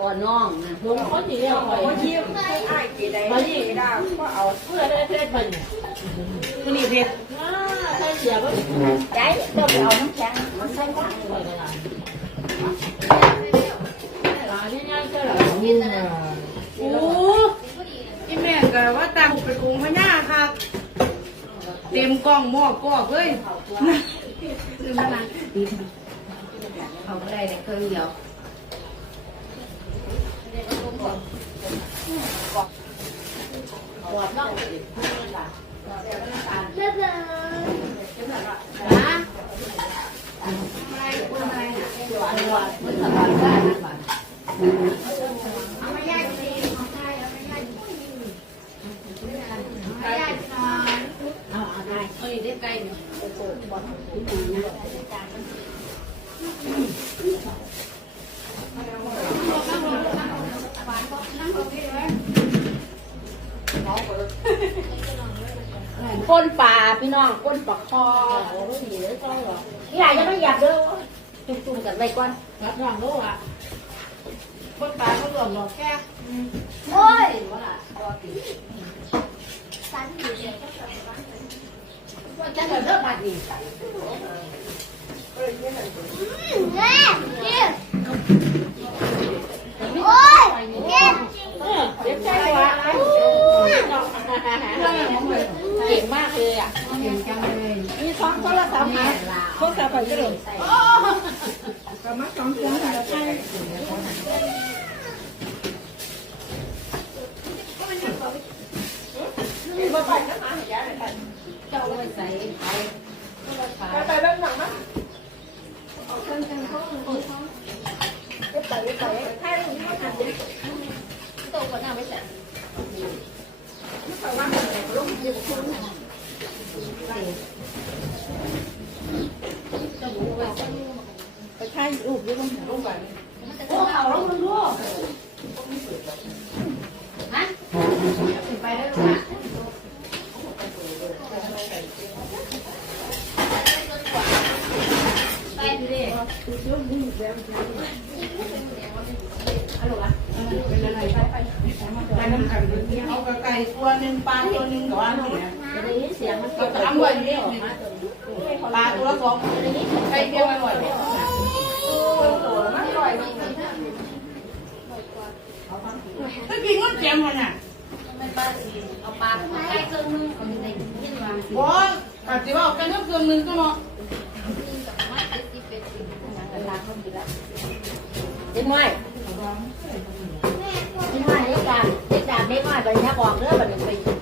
อ่อนน้องนะลุงเขาจีเรียกเขาไปก็ยิ้มไอ้กี่ใดกี่ดาวก็เอาเพื่อได้เพชรไปเนี่ยคนนี้เด็ดว้าใส่เสียก็ใจเดี๋ยวไปเอาน้ำแข็งมันใส่ถังไปกันละร้านนี้ง่ายแค่ไหนยินนะโอ้อีแม่ก็ว่าตังเป็นองพญาค่ะเต็มกล้องหม้อกอกเลยคือมันนะเอาอะไรเนี่ยเครื่องเดียว ปวดน้อง เอ้ยได้ไกลเนี่ย ก้นปลาพี่น้องก้นปลาคอนี่หลายจะไม่อยากเด้อจุ่มๆกันไปก่อนรับรองรู้อะคนปลาเขาหลงหลอกแค่โอ้ยจะเลิกมาดีเด็กใจกว่าเก่งมากเลยอะ มีสองโทรศัพท์นะ โทรศัพท์ไปก็เลยก็ ไปถ่ายรูปด้วยมั้งไปโอ้เขาลงมึงลูกฮะไปได้ลูกอะไปดิเด็กไปน้ำกันเอากระไก่ตัวหนึ่งปลาตัวหนึ่งกับว่าเนี่ยจะได้ยินเสียงมันก็ทำไว้เนี่ยปลาตัวละสองไก่เดียวไปหมด ก็กินมันเจียมมันอะเอาปลาไปเครื่องนึงเอาในยินว่าบอสปัจจุบันกันก็เครื่องนึงก็เนาะเด็กน้อยเด็กน้อยเด็กดาบเด็กดาบเด็กน้อยบัดนี้บอกเด้อบัดนี้ไปมาบ่มาเดี๋ยวอันนี้ได้